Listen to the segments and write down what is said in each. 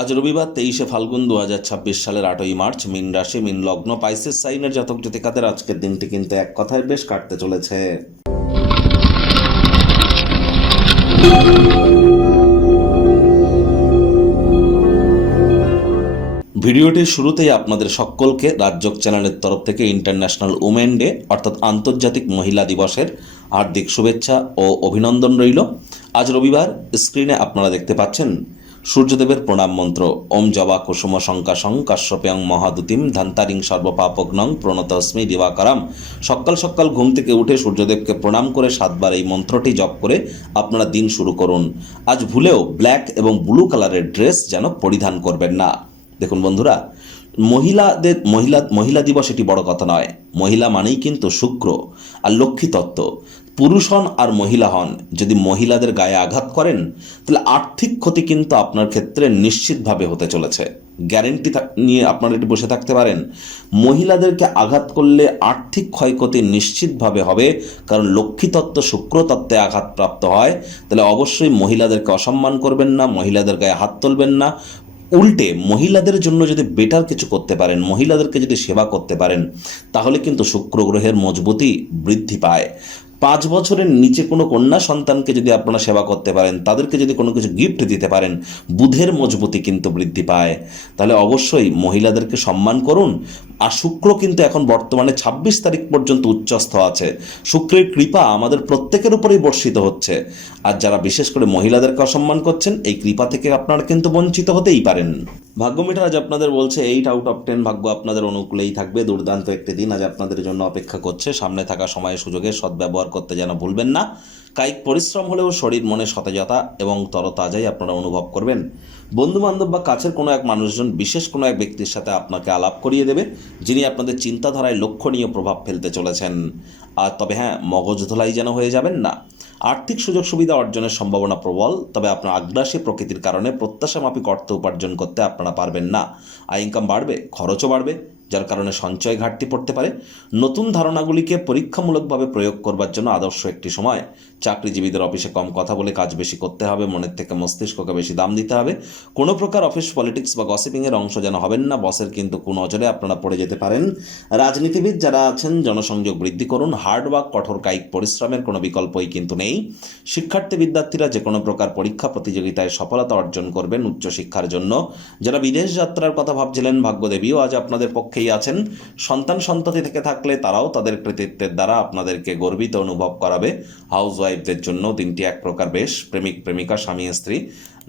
আজ রবিবার 23শে ফাল্গুন 2026 সালের 8ই মার্চ। মীন রাশি, মীন লগ্ন, পাইসেস সাইনের জাতক জাতিকাদের আজকের দিনটি কিন্তু এক কথায় বেশ কাটতে চলেছে। ভিডিওটির শুরুতেই আপনাদের সকলকে রাজযোগ চ্যানেলের তরফ থেকে ইন্টারন্যাশনাল উমেন ডে অর্থাৎ আন্তর্জাতিক মহিলা দিবসের হার্দিক শুভেচ্ছা ও অভিনন্দন রইল। আজ রবিবার স্ক্রিনে আপনারা দেখতে পাচ্ছেন সূর্যদেবের প্রণাম মন্ত্র ওম জবা কুসুম শঙ্কাশং কাশ্যপ্যাং মহাদুতিম ধান্তারিং সর্বপাপগ্নং প্রণতস্মি দিবাকরাম। সকাল সকাল ঘুম থেকে উঠে সূর্যদেবকে প্রণাম করে 7বার এই মন্ত্রটি জপ করে আপনারা দিন শুরু করুন। আজ ভুলেও ব্ল্যাক এবং ব্লু কালারের ড্রেস যেন পরিধান করবেন না। দেখুন বন্ধুরা, মহিলা দিবস এটি বড় কথা নয়। মহিলা মানেই কিন্তু শুক্র আর লক্ষ্মী তত্ত্ব। পুরুষ হন আর মহিলা হন, যদি মহিলাদের গায়ে আঘাত করেন তাহলে আর্থিক ক্ষতি কিন্তু আপনার ক্ষেত্রে নিশ্চিতভাবে হতে চলেছে। গ্যারেন্টি নিয়ে আপনারা এটি বসে থাকতে পারেন। মহিলাদেরকে আঘাত করলে আর্থিক ক্ষয়ক্ষতি নিশ্চিতভাবে হবে, কারণ লক্ষ্মী তত্ত্ব শুক্র তত্ত্বে আঘাতপ্রাপ্ত হয়। তাহলে অবশ্যই মহিলাদেরকে অসম্মান করবেন না, মহিলাদের গায়ে হাত তুলবেন না। উল্টে মহিলাদের জন্য যদি বেটার কিছু করতে পারেন, মহিলাদেরকে যদি সেবা করতে পারেন, তাহলে কিন্তু শুক্র গ্রহের মজবুতি বৃদ্ধি পায়। 5 বছরের নিচে কোনো কন্যা সন্তানকে যদি আপনারা সেবা করতে পারেন, তাদেরকে যদি কোনো কিছু গিফট দিতে পারেন, বুধের মজবুতি কিন্তু বৃদ্ধি পায়। তাহলে অবশ্যই মহিলাদেরকে সম্মান করুন। আর শুক্র কিন্তু এখন বর্তমানে 26 তারিখ পর্যন্ত উচ্চস্থ আছে। শুক্রের কৃপা আমাদের প্রত্যেকের উপরেই বর্ষিত হচ্ছে। আর যারা বিশেষ করে মহিলাদেরকে অসম্মান করছেন, এই কৃপা থেকে আপনারা কিন্তু বঞ্চিত হতেই পারেন। ভাগ্য মিটার আজ আপনাদের বলছে 8 আউট অফ 10 ভাগ্য আপনাদের অনুকূলেই থাকবে। দুর্দান্ত একটি দিন আজ আপনাদের জন্য অপেক্ষা করছে। সামনে থাকা সময়ে সুযোগের সদ্ব্যবহার করতে যেন ভুলবেন না। কায়িক পরিশ্রম হলেও শরীর মনে সতেজতা এবং তরতাজাই আপনারা অনুভব করবেন। বন্ধুবান্ধব বা কাছের কোনো এক মানুষজন বিশেষ কোনো এক ব্যক্তির সাথে আপনাকে আলাপ করিয়ে দেবে, যিনি আপনাদের চিন্তাধারায় লক্ষণীয় প্রভাব ফেলতে চলেছেন। আর তবে হ্যাঁ, মগজ ধোলাই যেন হয়ে যাবেন না। আর্থিক সুযোগ সুবিধা অর্জনের সম্ভাবনা প্রবল, তবে আপনার আগ্রাসী প্রকৃতির কারণে প্রত্যাশা মাফিক অর্থ উপার্জন করতে আপনারা পারবেন না। আয় ইনকাম বাড়বে, খরচও বাড়বে, যার কারণে সঞ্চয় ঘাটতি পড়তে পারে। নতুন ধারণাগুলিকে পরীক্ষামূলকভাবে প্রয়োগ করবার জন্য আদর্শ একটি সময়। চাকরিজীবীদের অফিসে কম কথা বলে কাজ বেশি করতে হবে, মনের থেকে মস্তিষ্ককে বেশি দাম দিতে হবে। কোনো প্রকার অফিস পলিটিক্স বা গসিপিংয়ের অংশ যেন হবেন না, বসের কিন্তু কুনজরে আপনারা পড়ে যেতে পারেন। রাজনীতিবিদ যারা আছেন, জনসংযোগ বৃদ্ধি করুন। হার্ডওয়ার্ক, কঠোর কায়িক পরিশ্রমের কোনো বিকল্পই কিন্তু নেই। শিক্ষার্থী বিদ্যার্থীরা যে কোনো প্রকার পরীক্ষা প্রতিযোগিতায় সফলতা অর্জন করবেন উচ্চশিক্ষার জন্য। যারা বিদেশ যাত্রার কথা ভাবছিলেন, ভাগ্যদেবীও আজ আপনাদের পক্ষেই আছেন। সন্তান সন্ততি থেকে থাকলে তারাও তাদের কৃতিত্বের দ্বারা আপনাদেরকে গর্বিত অনুভব করাবে। হাউস ওয়াইফদের জন্য দিনটি এক প্রকার বেশ। প্রেমিক প্রেমিকা, স্বামী স্ত্রী,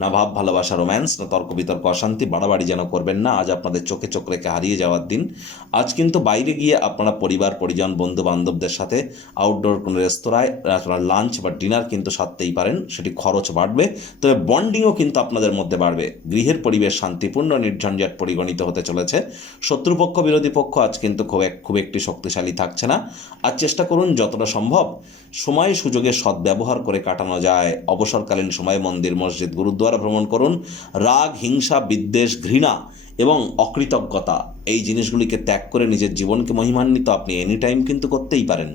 না ভাব ভালোবাসা, রোম্যান্স, না তর্ক বিতর্ক অশান্তি বাড়াবাড়ি যেন করবেন না। আজ আপনাদের চোখে চোখ রেখে হারিয়ে যাওয়ার দিন। আজ কিন্তু বাইরে গিয়ে আপনারা পরিবার পরিজন বন্ধু বান্ধবদের সাথে আউটডোর কোনো রেস্তোরাঁয় আপনারা লাঞ্চ বা ডিনার কিন্তু সারতেই পারেন। সেটি খরচ বাড়বে, তবে বন্ডিংও কিন্তু আপনাদের মধ্যে বাড়বে। গৃহের পরিবেশ শান্তিপূর্ণ নির্ঝঞ্ঝাট পরিগণিত হতে চলেছে। শত্রুপক্ষ বিরোধী পক্ষ আজ কিন্তু খুব একটি শক্তিশালী থাকছে না। আজ চেষ্টা করুন যতটা সম্ভব সময় সুযোগে সদ্ব্যবহার করে কাটানো যায়। অবসরকালীন সময়ে মন্দির, মসজিদ, গুরুদ্বারা ভ্রমণ করুন। রাগ, হিংসা, বিদ্বেষ, ঘৃণা এবং অকৃতজ্ঞতা এই জিনিসগুলিকে ত্যাগ করে নিজের জীবনকে মহিমান্বিত আপনি এনি টাইম কিন্তু করতেই পারেন।